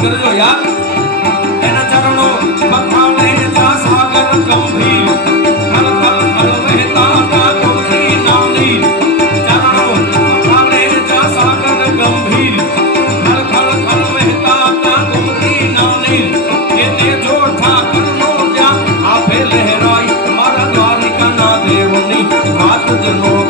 કરજો યાર એના ચરણો બખાડે જા સાગર ગંભીર ખલ ખલ ખલ વહેતા તા ગોમતી નાની ચરણો બખાડે જા સાગર ગંભીર ખલ ખલ ખલ વહેતા તા ગોમતી નાની એને જો ઠાકરનો જ્યાં આપે લહેરાઈ મારા દ્વારિકાના દેવની વાત જનો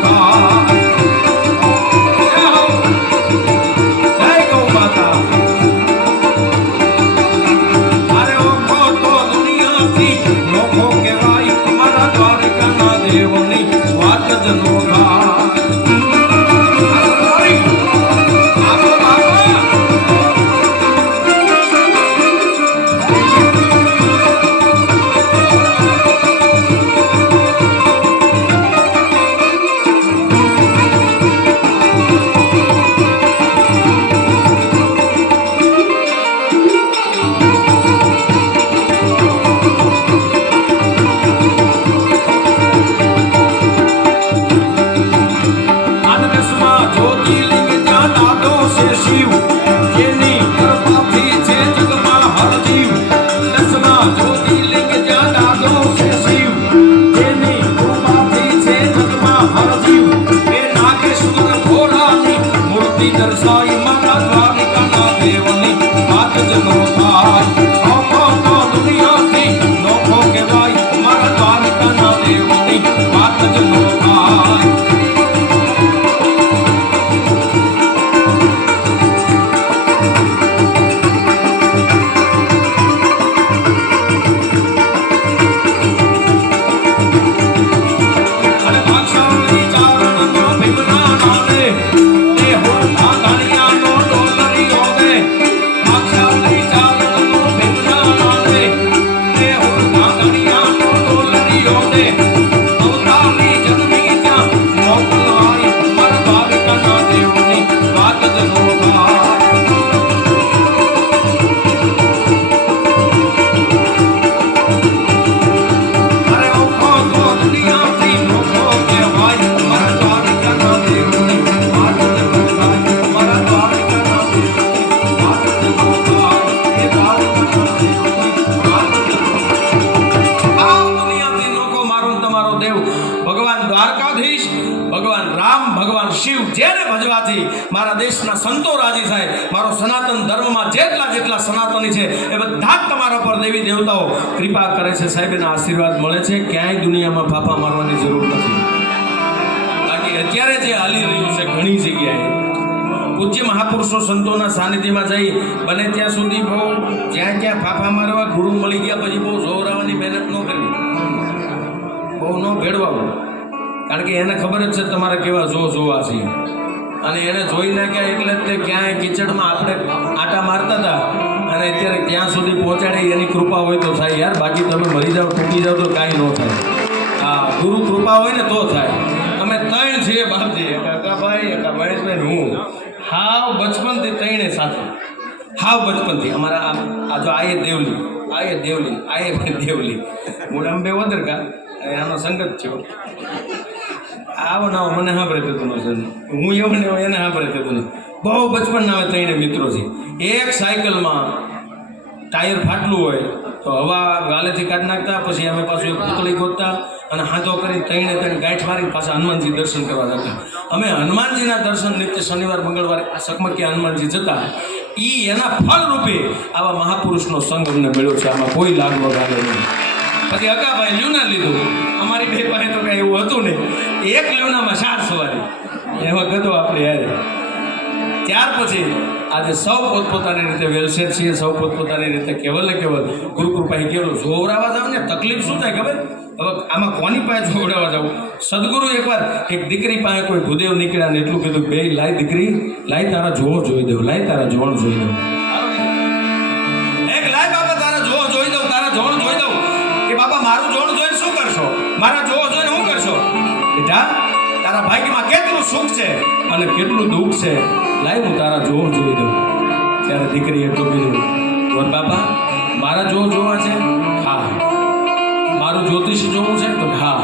મારા દેશના સંતો રાજી થાય મારો સનાતન ધર્મમાં જેટલા સનાતની છે એ બધા જ તમારા પર દેવી દેવતાઓ કૃપા કરે છે સાહેબ એના આશીર્વાદ મળે છે ક્યાંય દુનિયામાં ફાફા મારવાની જરૂર નથી બાકી અત્યારે જે હાલી રહ્યું છે ઘણી જગ્યાએ પૂજ્ય મહાપુરુષો સંતોના સાનિધ્યમાં જઈ બને ત્યાં સુધી બહુ જ્યાં ફાફા મારવા ગુરુ મળી ગયા પછી બહુ જોરાવાની મહેનત ન કરવી બહુ ન ભેળવાવું કારણ કે એને ખબર જ છે તમારે કેવા જોવા છે અને એને જોઈ નાખ્યા એટલે જ તે ક્યાંય કિચડમાં આપણે આટા મારતા હતા અને અત્યારે ત્યાં સુધી પહોંચાડે એની કૃપા હોય તો થાય યાર બાકી તમે મરી જાઓ તૂટી જાઓ તો કાંઈ ન થાય હા ગુરુ કૃપા હોય ને તો થાય અમે ત્રણ છીએ બાપજી કાકાભાઈ મહેશભાઈ હું હાવ બચપનથી ત્રણે સાથે હાવ બચપનથી અમારા આ જો આયે દેવલી મૂળ અંબે વદરકા આનો સંગત થયો આવો ના મને સાંભળે થતું નથી હું એવું ને એને સાંભળે થતું નથી બહુ બચપનના અમે ત્રણે મિત્રો છે એક સાયકલમાં ટાયર ફાટલું હોય તો હવા ગાલેથી કાઢી નાખતા પછી અમે પાછું એક પૂતળી ગોતતા અને હાથો કરી ત્રણે ગાંઠ મારી પાછા હનુમાનજી દર્શન કરવા જતા અમે હનુમાનજીના દર્શન નિત્ય શનિવાર મંગળવારે સકમકિયા હનુમાનજી જતા એના ફળરૂપે આવા મહાપુરુષનો સંગ અમને મળ્યો છે આમાં કોઈ લાગ વગાડે નહીં પછી અકાભાઈ લ્યુના લીધું અમારી બે પાસે તો કાંઈ એવું હતું ને એક લ્યુનામાં 4 સવારી એવા ગદો આપણે યારે ત્યાર પછી આજે સૌ પોતપોતાની રીતે વેલસેર છીએ સૌ પોતપોતાની રીતે કેવલ ગુરુકૃપાએ કેવલ જોવરાવા જાવ ને તકલીફ શું થાય ખબર હવે આમાં કોની પાસે જોવડાવવા જાવ સદગુરુ એકવાર એક દીકરી પાસે કોઈ ભૂદેવ નીકળ્યા ને એટલું કીધું બે લાય દીકરી લાય તારા જોવો જોઈ દઉં લાય તારા જોણ જોઈ દઉં એક લાય બાપા તારા જોવો જોઈ દઉં તારા જોણ જોઈ દઉં કે બાપા મારું જોણ જોઈને શું કરશો મારા જોવો જોઈને શું કરશો બેટા તારા ભાગ્યમાં કેટલું સુખ છે અને કેટલું દુઃખ છે લાય હું તારા જોર જોઈ દઉં ત્યારે દીકરી એટલું કીધું બોલ બાપા મારા જોવા છે હા મારું જ્યોતિષ જોવું છે તો હા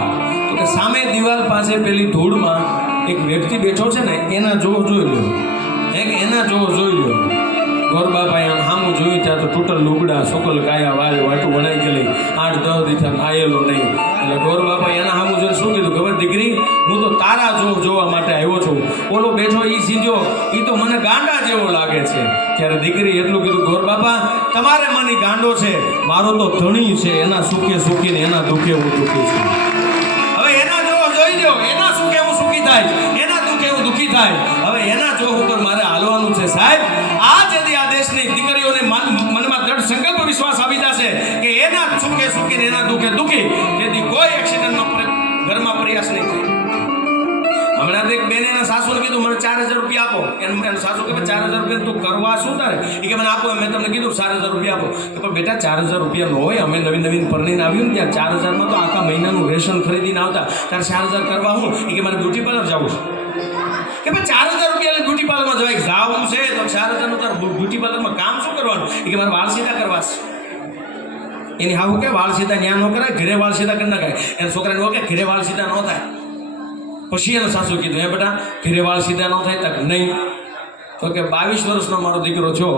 તો કે સામે દિવાલ પાસે પેલી ધૂળમાં એક વ્યક્તિ બેઠો છે ને એના જોઈ લો એક એના જોઈ લો ગોર બાપાએ આમ સામું જોયું ત્યાં તો તૂટલ લુગડા સોકલ કાયા વાય વાટું વણાઈ ગયેલી 8-10 દીઠા આયેલો નહીં. એટલે ગોર બાપા એના સામું જોઈને શું કીધું ખબર, દીકરી હું તો તારા જોવા માટે આવ્યો છું, ઓલો બેઠો એ સીધો એ તો મને ગાંડા જેવો લાગે છે. ત્યારે દીકરી એટલું કીધું, ગોર બાપા તમારે મને ગાંડો છે, મારો તો ધણી છે, એના સુખે સુખી ને એના દુઃખે હું દુઃખી છું. હવે એના જો જોઈ દો, એના સુખે હું સુખી થાય, એના દુઃખે હું દુઃખી થાય. હવે એના જો ઉપર મારે હાલવાનું છે સાહેબ. આ જદી આ દેશની દીકરીઓને મનમાં દ્રઢ સંકલ્પ વિશ્વાસ આવી જશે કે એના સુખે સુખી ને એના દુઃખે દુઃખી, તેથી કોઈ એક્સિડન્ટનો ઘરમાં પ્રયાસ નહીં થાય. હમણાં એક બેને એના સાસુને કીધું મને 4000 રૂપિયા આપો. એનું સાસુ કે 4000 રૂપિયા તું કરવા શું તારે? એ કે મને આપો, મેં તમને કીધું 4000 રૂપિયા આપો. પણ બેટા 4000 રૂપિયા ન હોય, અમે નવીન પરણીને આવ્યું ને ત્યાં 4000માં તો આખા મહિનાનું રેશન ખરીદીને આવતા, ત્યારે 4000 કરવા હું? એ કે મારે બ્યુટી પાર્લર જવું છે. કે ભાઈ 4000 રૂપિયા બ્યુટી પાર્લરમાં જવાય, જવું છે તો 4000નું તાર બ્યુટી પાર્લરમાં કામ શું કરવાનું? એ કે મારે વાળ સીધા કરવા છે. એની હાવું કે વાળ સીધા ન્યા ન કરાય, ઘરે વાળ સીધા કરી નાખાય. એના છોકરાને કહો કે ઘરે વાળ સીધા ન થાય. પછી એનું સાસુ કીધું, હે બેટા ઘરે વાળ સીધા ન થાય? તક નહીં. તો કે 22 વર્ષનો મારો દીકરો છો,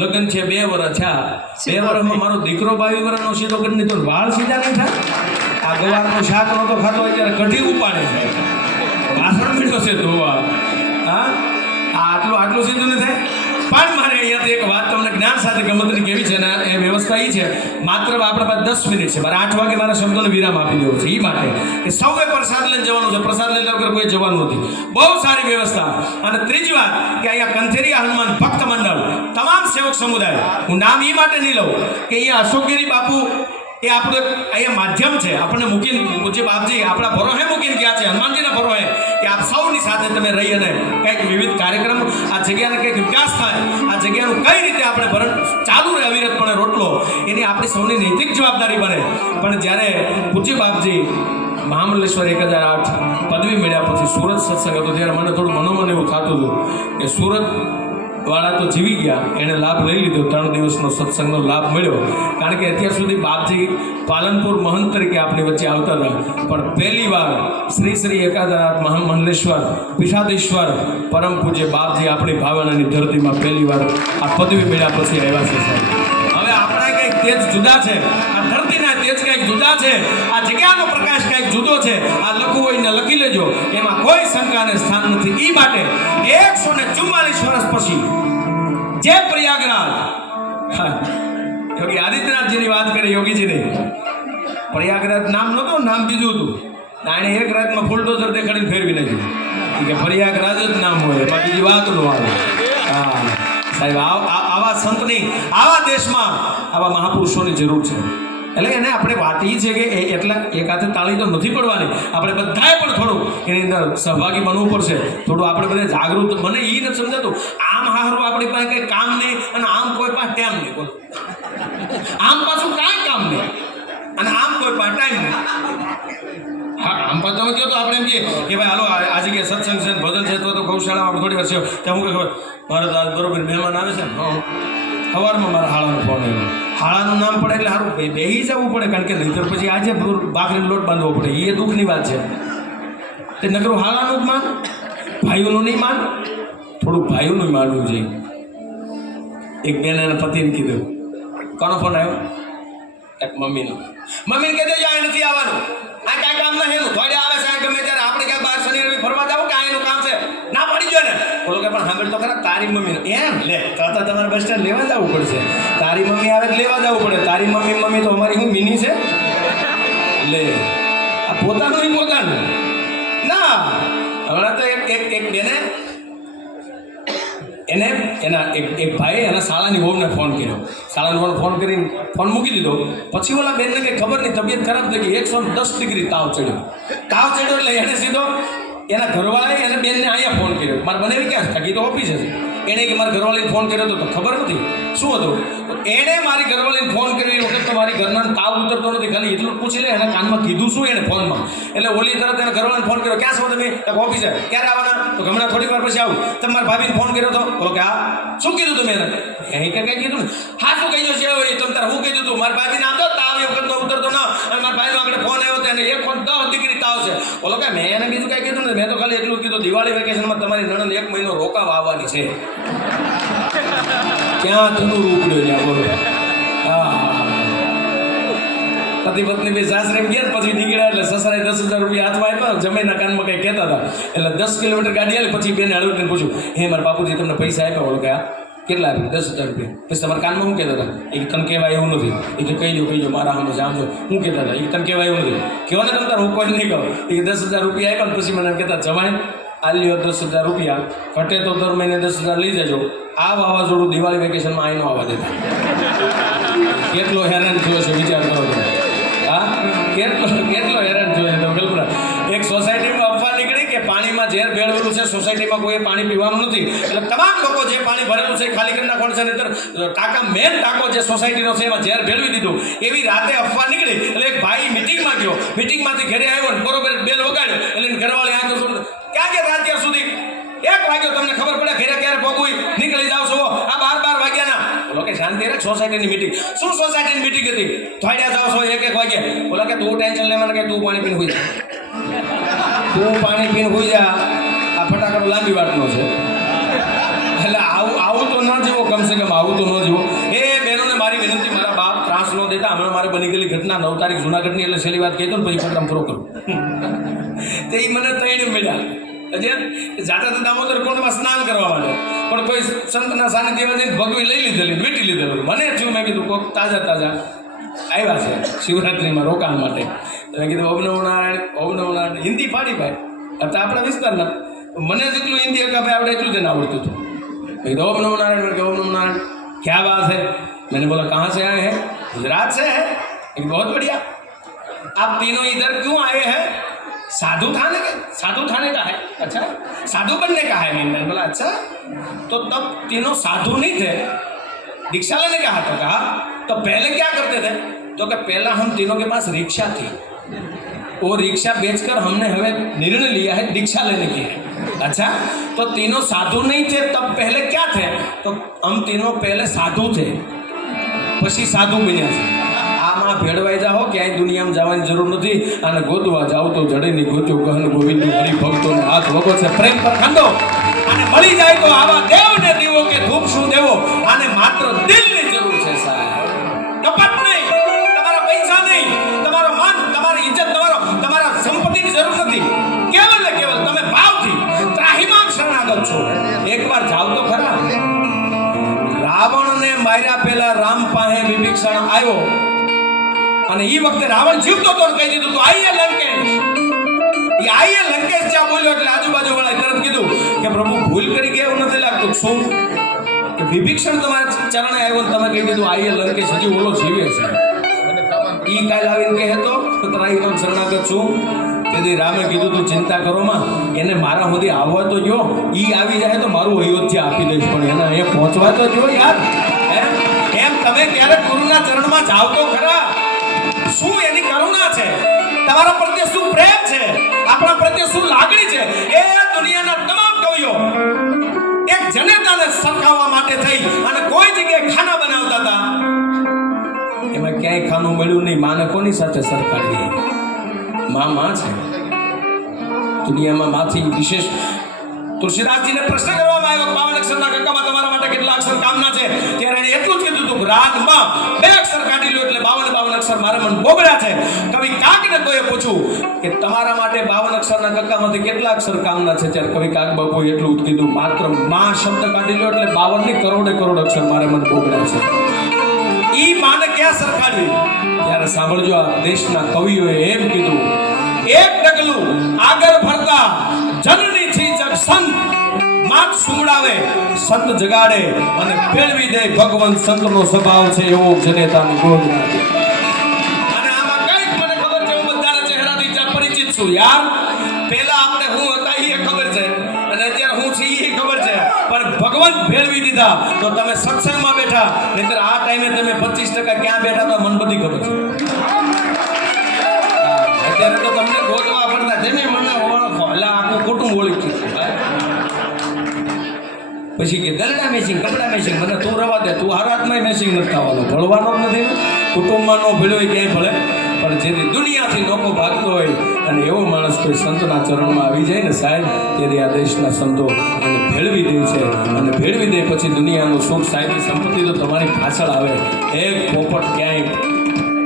લગ્ન છે 2 વર્ષ થયા, 2 વર્ષમાં મારો દીકરો 22 વર્ષનો સીધો કરી દીધો, વાળ સીધા નહીં થાય? આ ગવારનું શાક નહોતો ખાતો અત્યારે કઢી ઉપાડે છે, વાસણ મીઠો છે ધોવા. હા, આટલું સીધું નહીં થાય. પણ મારે અહીંયાથી એક વાત તમને જ્ઞાન સાથે ગમતની કેવી છે ને, એ વ્યવસ્થા એ છે, માત્ર આપણા પાસે 10 મિનિટ છે, મારે 8 વાગે મારા શબ્દોને વિરામ આપી દેવો છે. એ માટે કે સૌએ પ્રસાદ લઈને જવાનું છે, પ્રસાદ લઈને વગર કોઈ જવાનું નથી. બહુ સારી વ્યવસ્થા. અને ત્રીજી વાત કે અહીંયા કંથેરિયા હનુમાન ભક્ત મંડળ તમામ સેવક સમુદાય, હું નામ એ માટે નહીં લઉં કે અહીંયા અશોકગીરી બાપુ એ આપણું અહીંયા માધ્યમ છે, આપણને મૂકીને પૂજ્ય બાપજી આપણા ભરોહે મૂકીને ગયા છે, હનુમાનજીના ભરોહે, કે આપ સૌની સાથે તમે રહી અને કંઈક વિવિધ કાર્યક્રમ, આ જગ્યાને કંઈક વિકાસ થાય, આ જગ્યાનું કઈ રીતે આપણે ભરણ ચાલુ રહે અવિરતપણે રોટલો, એની આપણી સૌની નૈતિક જવાબદારી બને. પણ જ્યારે પૂજ્ય બાપજી મહામંડલેશ્વર 1008 પદવી મળ્યા પછી સુરત સત્સંગ હતો, ત્યારે મને થોડું મનોમન એવું થતું હતું કે સુરત વાળા તો જીવી ગયા, એણે લાભ લઈ લીધો, 3 દિવસનો સત્સંગનો લાભ મળ્યો. કારણ કે અત્યાર સુધી બાપજી પાલનપુર મહંત તરીકે આપણી વચ્ચે આવતા હતા, પણ પહેલી વાર શ્રી 1008 મહામંડલેશ્વર પીઠાધીશ્વર પરમ પૂજ્ય બાપજી આપણી ભાવનાની ધરતીમાં પહેલી વાર આ પદવી મળ્યા પછી આવ્યા છે સાહેબ. હવે આપણા કંઈક તેજ જુદા છે, આ ધરતીના તેજ કંઈક જુદા છે, આ જગ્યાનો પ્રકાશ કંઈક જુદો છે. આ લખવું હોય ને લખી લેજો, એમાં કોઈ શંકાને સ્થાન નથી. એ માટે 144 વર્ષ પછી જે પ્રયાગરાજ, યોગી આદિત્યનાથજીની વાત કરી, યોગીજીની પ્રયાગરાજ નામ નહોતું, નામ બીજું હતું. આણે એક રાતમાં ફુલડોઝર દેખાડીને ફેરવી નાખ્યું કે પ્રયાગરાજ જ નામ હોય, એમાં બીજી વાત ન આવે. હા સાહેબ, આવા સંતની, આવા દેશમાં આવા મહાપુરુષોની જરૂર છે. એટલે એને આપણે વાત એ છે કે એટલા એક હાથે તાળી તો નથી પડવાની, આપણે બધાએ પણ થોડું એની અંદર સહભાગી બનવું પડશે. થોડું આપણે બધા જાગૃત. મને એ નથી સમજાતું, આમ હારું આપણી પાસે કંઈ કામ નહીં અને આમ કોઈ પાસે ટાઈમ નહીં. બોલો, આમ પાછું કાંઈ કામ નહીં અને આમ કોઈ પાસે ટાઈમ નહીં. હા, આમ પાછું તમે કહો તો આપણે એમ કહીએ કે ભાઈ હાલો આ જગ્યાએ સત્સંગ છે, ભજન છે, તો ગૌશાળામાં થોડી વાર છે, ત્યાં હું કહે મારે તો બરોબર મહેમાન આવે છે ને, સવારમાં મારા હાળાનો ફોન આવ્યો. હાળાનું નામ પડે એટલે સારું બેસી જવું પડે, કારણ કે નહીંતર પછી આજે ભાખરીનો લોટ બાંધવો પડે. એ દુઃખની વાત છે. તે નકરું હાળાનું જ માન, ભાઈઓનું નહીં માન, થોડુંક ભાઈઓનું માનવું જોઈએ. એક બેન એના પતિને કીધું, કોનો ફોન આવ્યો? એક મમ્મીનો. મમ્મીને કહેતો આ નથી આવવાનું, આ કાંઈ કામ નથી એનું, થોડે આવે છે ગમે ત્યારે, આપણે ક્યાંક બહાર શનિ રવિ ફરવા જાવ કે એનું કામ છે, ના પડી ગયો ને. બોલો કે પણ સાંભળ તો ખરા, તારી મમ્મીને એમ લે તો તમારે બસ સ્ટેન્ડ લેવા જવું પડશે. તારી મમ્મી આવે લેવા જવું પડે. તારી મમ્મી તો અમારી શું મિની છે લે, આ પોતાનું નહીં પોતાનું ના. હમણાં તો એક બેને એને એના એક ભાઈ એના શાળાની વહુને ફોન કર્યો. શાળાની વહુને ફોન કરીને ફોન મૂકી દીધો. પછી ઓલા બેનને કંઈ ખબર નહીં, તબિયત ખરાબ થઈ ગઈ, 110 ડિગ્રી તાવ ચડ્યો. એટલે એને સીધો એના ઘરવાળાએ એને બેનને અહીંયા ફોન કર્યો. મારે બનેવી ક્યાં થકી તો ઓફિસ છે. એણે કે મારા ઘરવાળીને ફોન કર્યો તો ખબર નથી શું હતું. એણે મારી ઘરવાળીને ફોન કર્યો એ વખત મારી ઘરના તાવ ઉતરતો નથી, ખાલી એટલું પૂછી લે એના કાનમાં કીધું શું એને ફોનમાં. એટલે ઓલી તરત એના ઘરવાળાને ફોન કર્યો, ક્યાં છો તમે? ઓફિસે. ક્યારે આવવાના? તો હમણાં થોડીક વાર પછી આવું. તમારા ભાભીને ફોન કર્યો હતો? બોલો કે હા. શું કીધું તમે એને? એ કે કંઈ કીધું ને. હા શું કહ્યું છે એ તમે તારે હું કીધું હતું? મારી ભાભીને આમ તો તાવ એ વખત ઉતરતો ના, અને મારા ભાઈનો આગળ ફોન આવ્યો હતો એને 1 ડિગ્રી તાવ છે. બોલો કે મેં એને બીજું કાંઈ કીધું ને, મેં તો ખાલી એટલું કીધું દિવાળી વેકેશનમાં તમારી નણંદ 1 મહિનો રોકાવા આવવાની છે. ક્યાં થતું ઉપડ્યો ત્યાં બોલો. હા, પતિ પત્ની બે સાસરે ગયા પછી નીકળ્યા એટલે સસરાએ 10,000 રૂપિયા હાથમાં આપ્યા. જમાઈના કાનમાં કંઈ કહેતા હતા એટલે 10 કિલોમીટર ગાડી આવી. પછી બેને હળવીને પૂછ્યું, હે મારા બાપુજી તમને પૈસા આપ્યા? બોલો કે હા. કેટલા આપ્યું? 10,000 રૂપિયા. પછી તમારા કાનમાં શું કહેતા હતા? એ તને કહેવાય એવું નથી. એ કે કહીજો મારા સામે જાણજો શું કહેતા હતા? એ તને કહેવાય એવું નથી. કહો ને તમે તાર હું કોઈ નહીં કહો. એ 10,000 રૂપિયા આપ્યા. પછી મને કહેતા, જમાઈ આ લ્યો 10,000 રૂપિયા, ઘટે તો દર મહિને 10,000 લઈ જજો. આ વાવાઝોડું દિવાળી વેકેશનમાં આઈનો આવવા દેતા. કેટલો હેરાન થયો છે વિચાર કરો તમે. હા, કેટલો હેરાન થયો છે તમે કલ્પના. એક સોસાયટીમાં અફવા નીકળી કે પાણીમાં ઝેર ભેળવેલું છે, સોસાયટીમાં કોઈ પાણી પીવાનું નથી. એટલે તમામ લોકો જે પાણી ભરેલું છે ખાલી કરી નાખવાનું છે. નહીતર ટાંકા મેન ટાંકો જે સોસાયટીનો છે એમાં ઝેર ભેળવી દીધું. એવી રાતે અફવા નીકળી એટલે એક ભાઈ મિટિંગમાં ગયો. મિટિંગમાંથી ઘરે આવ્યો ને બરોબર બેલ વગાડ્યો એટલે ઘરવાળી આ તો ક્યાં ગયા અત્યાર સુધી? 1 વાગ્યો. તમને ખબર પડે ઘરે ક્યારે પહોંચવું? નીકળી જાવ છો આ 12 વાગ્યાના. બોલો કે શાંતિ રાખ, સોસાયટીની મિટિંગ. શું સોસાયટીની મિટિંગ હતી? થોડ્યા જાવ છો 1 વાગે. બોલો કે તું ટેન્શન લે, મને કે તું પાણી પીને હોઈ જા. તું પાણી પીને હોઈ જા. આ ફટાકડો લાંબી વાતનો છે. એટલે આવું તો ન જીવો, કમસે કમ આવું તો ન જીવો. એ બહેનોને મારી વિનંતી, મારા બાપ ત્રાસ ન દેતા. હમણાં મારે બની ગયેલી ઘટના 9 તારીખ જૂનાગઢની, એટલે છેલ્લી વાત કહી દો ને પછી પ્રોગ્રામ પૂરો કરું. તે મને ત્રણે મળ્યા. જાતા તો દામોદર કુંડમાં સ્નાન કરવા માટે, પણ કોઈ સંતના સાનિધ્યમાં જઈને ભગવી લઈ લીધેલી, વીટી લીધેલું. મને થયું, મેં કીધું કોઈક તાજા આવ્યા છે શિવરાત્રિમાં રોકાણ માટે. મેં કીધું ઓમ નમો નારાયણ. હિન્દી પાડી ભાઈ હતા આપણા વિસ્તારના. મને જેટલું હિન્દી હકા ભાઈ આવડે એટલું તેને આવડતું હતું. મેં કીધું ઓમ નમો નારાયણ. ઓમ નમો નારાયણ, ક્યા બાત है? मैंने बोला कहाँ से आए हैं? गुजरात से है। बहुत बढ़िया। आप तीनों इधर क्यों आए हैं? साधु थाने का है। अच्छा, साधु बनने का है। मैंने बोला अच्छा, तो तब तीनों साधु नहीं थे, दीक्षा लेने का था। कहा तो पहले क्या करते थे? तो कि पहला हम तीनों के पास रिक्शा थी, वो रिक्शा बेचकर हमने हमें निर्णय लिया है दीक्षा लेने की है। अच्छा, तो तीनों साधु नहीं थे तब पहले क्या थे? तो हम तीनों पहले साधु थे, પછી સાધુ બન્યા છે. આમાં ભેળવાઈ જાઓ, ક્યાંય દુનિયામાં જવાની જરૂર નથી. અને ગોતવા જાવ તો જડેની ગોત્યો ગહન ગોવિંદ હરિભક્તોને હાથ વગો છે પ્રેમ પર ખંડો. અને મળી જાય તો આવા દેવને દીવો કે ધૂપ શું દેવો. આને માત્ર દિલની જરૂર છે સાહેબ, કપટ નહીં, તમારા પૈસા નહીં, તમારો માન, તમારી ઇજ્જત, તમારા સંપત્તિની જરૂર નથી. કેવલ ને કેવલ તમે ભાવથી ત્રાહિમામ શરણાગત છો. એકવાર જાવ તો ખરા. રાવણને માર્યા પહેલા રામ પાસે વિભીષણ આવ્યો અને એ વખતે રાવણ જીવતો તો કહી દીધું તો આઈએ લંકેશ. એ આઈએ લંકેશ જ્યાં બોલ્યો એટલે આજુબાજુ વાળા તરત કીધું કે પ્રભુ ભૂલ કરી ગયા એવું નથી લાગતું. શું કે વિભીષણ તમારા ચરણે આવ્યો ને તમે કહી દીધું આઈએ લંકેશ, હજી ઓલો જીવે છે. ઈ કાલ આવીને કહે તો ત્રાહિમામ શરણાગત છું. તેથી રામે કીધું તું ચિંતા કરો માં, એને મારા સુધી આવવા તો જો. ઈ આવી જાય તો મારું અયોધ્યા આપી દઈશ, પણ એને અહીંયા પહોંચવા તો જો યાર. એમ તમે ક્યારેક ગુરુના ચરણમાં જાવ તો ખરા. શું એની કરુણા છે, તમારા પ્રત્યે શું પ્રેમ છે, આપણા પ્રત્યે શું લાગણી છે. એ દુનિયાના તમામ કવિઓ એક જનેતાને સરખાવવા માટે થઈ અને કોઈ જગ્યાએ ખાના બનાવતા હતા. એમાં ક્યાંય ખાનું મળ્યું નહીં. માને કોની સાથે સરખાવીએ? માં છે. દુનિયામાં માંથી વિશેષ. તુલસીદાસજીને પ્રશ્ન કરવામાં આવ્યો, 52 અક્ષરના કક્કામાં તમારા માટે કેટલા અક્ષર કામના છે? ત્યારે એને એટલું જ કીધું હતું, રાગમાં 2 અક્ષર કાઢી લો એટલે 52 અક્ષર મારા મન બોબડા છે. કવિ કાકને કોઈએ પૂછ્યું કે તમારા માટે 52 અક્ષરના કક્કામાંથી કેટલા અક્ષર કામના છે? ત્યારે કવિ કાક બાપુએ એટલું જ કીધું, માત્ર માં શબ્દ કાઢી લો એટલે 52 ની કરોડે અક્ષર મારા મન બોબડા છે. ઈ માને ક્યાં સરખાડવી? ત્યારે સાંભળજો, આ દેશના કવિઓએ એમ કીધું, એક ડગલું આગળ ભરતા જનની થી જગ સંત માત સુવડાવે, સંત જગાડે અને પેળવી દે ભગવાન. સંતનો સ્વભાવ છે એવો જનેતાની ગોદ નાખે. અને આમાં કઈક મને ખબર છે, હું બધાના ચહેરાથી પરિચિત છું યાર. પહેલા આપણે હું હતા એ ખબર છે અને અત્યારે હું છું એ ખબર છે, પણ ભગવાન ભેળવી દીધા તો તમે સત્સંગમાં બેઠા, નહીતર આ ટાઈમે તમે 25% ક્યાં બેઠા તો મને બધી ખબર છે. અત્યારે તો તમને ગોતવા પડતા છે ને, મને આખું કુટુંબ ઓળખી. પછી કે ગલડા મેચિંગ, કપડા મેચિંગ, મને તું રવા દે, તું હારાતમાં મેચિંગ નથી થવાનો, ભળવાનો જ નથી. કુટુંબમાં નો ભેળ્યો ક્યાંય ભળે, પણ જેથી દુનિયાથી નોખો ભાગતો હોય અને એવો માણસ કોઈ સંતના ચરણમાં આવી જાય ને સાહેબ, તેથી આ દેશના સંતો એને ભેળવી દે છે, અને ભેળવી દે પછી દુનિયાનું સુખ સાહેબની સંપત્તિ તો તમારી પાછળ આવે. એક પોપટ ક્યાંય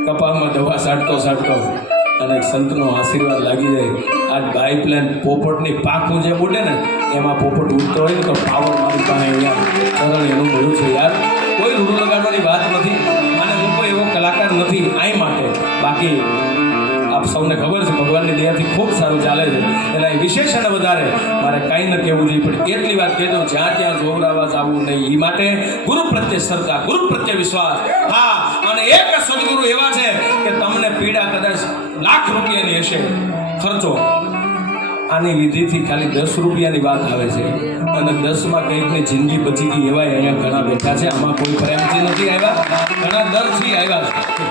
કપામાં દવા સાટતો અને એક સંતનો આશીર્વાદ લાગી જાય. આ પાઇપલાઇન પોપટની પાખું જે ઉડે ને એમાં પોપટ ઉડતો હોય ને તો પાવર મારી પાસે અહીંયા ચરણ એનું મળ્યું છે યાર. કોઈ રૂડું લગાડવાની વાત નથી, અને હું કોઈ એવો કલાકાર નથી આઈ માટે. બાકી આપ સૌને ખબર છે ભગવાનની દયાથી ખૂબ સારું ચાલે છે, એટલે વિશેષ અને વધારે મારે કાંઈ ન કહેવું જોઈએ, પણ એટલી વાત કહી દઉં, જ્યાં ત્યાં જોવરાવા જવું નહીં. એ માટે ગુરુ પ્રત્યે શ્રદ્ધા, ગુરુ પ્રત્યે વિશ્વાસ. હા, અને એક સદગુરુ એવા છે કે તમને પીડા કદાચ લાખ રૂપિયાની હશે ખર્ચો, આની વિધિથી ખાલી 10 રૂપિયાની વાત આવે છે, અને 10માં કંઈકની જિંદગી બચી ગઈ. એવા અહીંયા ઘણા બેઠા છે. આમાં કોઈ પ્રેમથી નથી આવ્યા, ઘણા દરથી આવ્યા છે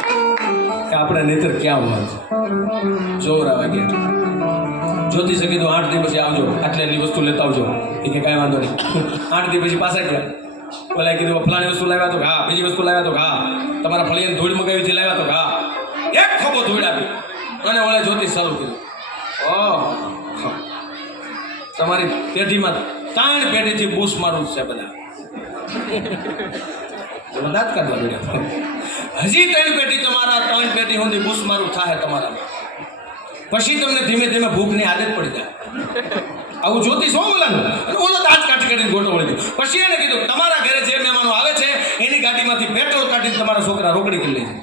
કે આપણે નહીતર ક્યાં વાત જોવરાવા ગયા. જ્યોતિષે કીધું 8 દી પછી આવજો, આટલી વસ્તુ લેતા આવજો. એ કે કાંઈ વાંધો નહીં. 8 દી પછી પાછા ગયા. ઓલા કીધું ફલાણી વસ્તુ લાવ્યા તો હા, બીજી વસ્તુ લાવ્યા તો હા, તમારા ફળિયાની ધૂળ મગાવી લાવ્યા તો હા. એક ખોબો ધૂળ આપી અને ઓલા જ્યોતિષ ચાલુ કર્યું. ઓહ, તમારી પેઢીમાં 3 પેઢીથી બૂસ મારું છે બધા. દાંત કાઢવા પડ્યા. હજી 3 પેઢી તમારા 3 પેઢી સુધી બૂસ મારું થાય તમારામાં. પછી તમને ધીમે ધીમે ભૂખની આદત પડી જાય. આવું જ્યોતિષ હો બોલાનું. અને ઓલો દાંત કાઢીને ગોટો વળી ગયો. પછી એને કીધું તમારા ઘરે જે મહેમાનો આવે છે એની ગાડીમાંથી પેટ્રોલ કાઢીને તમારા છોકરા રોકડી કરી લે છે.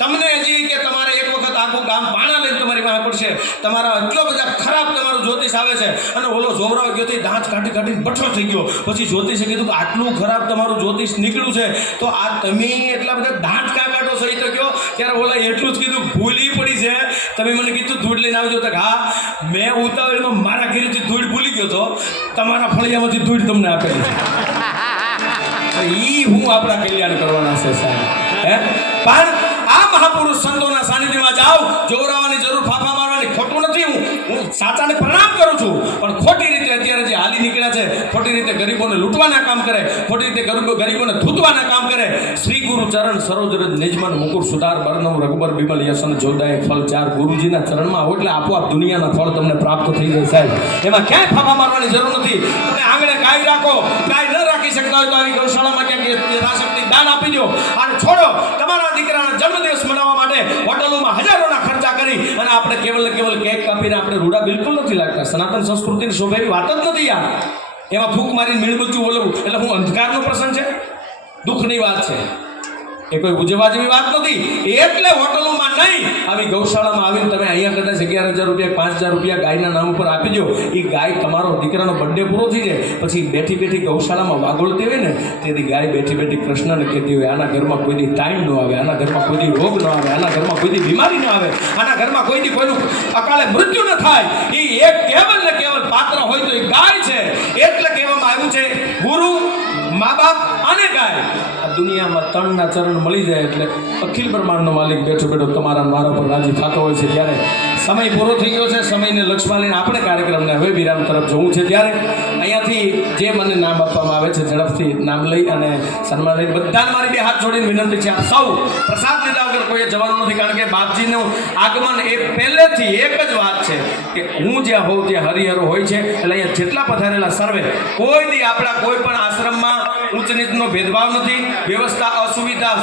તમને હજી કે તમારે એક વખત આખું ગામ પાણા લઈને તમારી પાસે પડશે. તમારા એટલો બધા ખરાબ તમારું જ્યોતિષ આવે છે. અને ઓલો જોવરાવ ગયો તે દાંત કાઢીને બઠો થઈ ગયો. પછી જ્યોતિષે કીધું કે આટલું ખરાબ તમારું જ્યોતિષ નીકળ્યું છે તો આ તમે એટલા બધા દાંત કાં કાઢો સહી તો કહો. ત્યારે ઓલા એટલું જ કીધું ભૂલી પડી છે, તમે મને કીધું ધૂળ લઈને આવજો. તો હા, મેં ઉતાવળમાં મારા ઘરેથી ધૂળ ભૂલી ગયો તો તમારા ફળિયામાંથી ધૂળ તમને આપેલી છે. ઈ હું આપણા કલ્યાણ કરવાના છે સાહેબ. હે પણ આ મહાપુરુષ સંતોના સાનિધ્યમાં જાઓ, જોવરાવાની જરૂર, ફાફા મારવાની ખોટું નથી. હું સાચાને પ્રણામ કરું છું, પણ ખોટી રીતે અત્યારે જે હાલી નીકળ્યા છે, ખોટી રીતે ગરીબોને લૂંટવાના કામ કરે, ખોટી રીતે ગરીબોને ધૂતવાના કામ કરે. શ્રી ગુરુ ચરણ સરોજરજ નિજમન મુકુર સુધાર બર્ણમ રઘુબર બિમલ યસન જોદાય ફળ 4 ગુરુજીના ચરણમાં આવો એટલે આપોઆપ દુનિયાના ફળ તમને પ્રાપ્ત થઈ જાય સાહેબ. એમાં ક્યાંય ફાફા મારવાની જરૂર નથી. તમે આંગણે ગાય રાખો, ગાય ન રાખી શકતા હોય તો આવી ગૌશાળામાં ક્યાંક યથાશક્તિ દાન આપી દો. અને છોડો તમારા દીકરાના જન્મદિવસ મનાવવા માટે હોટલોમાં હજારોના ખર્ચા કરી અને આપણે કેવલ કેક કાપીને આપણે રૂડા બિલકુલ નથી લાગતા. સનાતન સંસ્કૃતિની શોભાની વાત જ નથી યાર. એમાં ફૂંક મારીને મીણબત્તી બોલવું એટલે હું અંધકારનો પ્રસંગ છે, દુઃખની વાત છે. એ કોઈ ઉજવવા જેવી વાત નથી. એટલે હોટલોમાં નહીં, આવી ગૌશાળામાં આવીને તમે અહીંયા કદાચ 11,000 રૂપિયા 5,000 રૂપિયા ગાયના નામ ઉપર આપી દો. એ ગાય તમારો દીકરાનો બર્થડે પૂરો થઈ જાય પછી બેઠી ગૌશાળામાં વાગોળતી હોય ને, તેથી ગાય બેઠી કૃષ્ણને કહેતી હોય આના ઘરમાં કોઈ દી ટાઈમ ન આવે, આના ઘરમાં કોઈ દી રોગ ન આવે, આના ઘરમાં કોઈ દી બીમારી ન આવે, આના ઘરમાં કોઈ દી કોઈનું અકાળે મૃત્યુ ન થાય. એ એક કેવલ ને કેવલ પાત્ર હોય તો એ ગાય છે. એટલે કહેવામાં આવ્યું છે ગુરુ, મા બાપ અને ગાય. આ દુનિયામાં 3ના ચરણ મળી જાય એટલે અખિલ બ્રહ્માંડનો માલિક બેઠો તમારા મારા પર રાજી થતો હોય છે. ત્યારે સમય પૂરો થઈ ગયો છે. સમયને લક્ષ્યમાં લઈને આપણે કાર્યક્રમને હવે વિરામ તરફ જવું છે. ત્યારે અહીંયાથી જે મને નામ આપવામાં આવે છે ઝડપથી નામ લઈ અને સન્માન લઈ બધાને મારી 2 હાથ જોડીને વિનંતી છે, આપ સૌ પ્રસાદ લીધા વગર કોઈએ જવાનું નથી. કારણ કે બાપજીનું આગમન એ પહેલેથી એક જ વાત છે કે હું જ્યાં હોઉં ત્યાં હરિહરો હોય છે. એટલે અહીંયા જેટલા પધારેલા સર્વે કોઈ દી આપણા કોઈ પણ આશ્રમમાં ઊંચ નીચનો ભેદભાવ નથી. વ્યવસ્થા અસુવિધા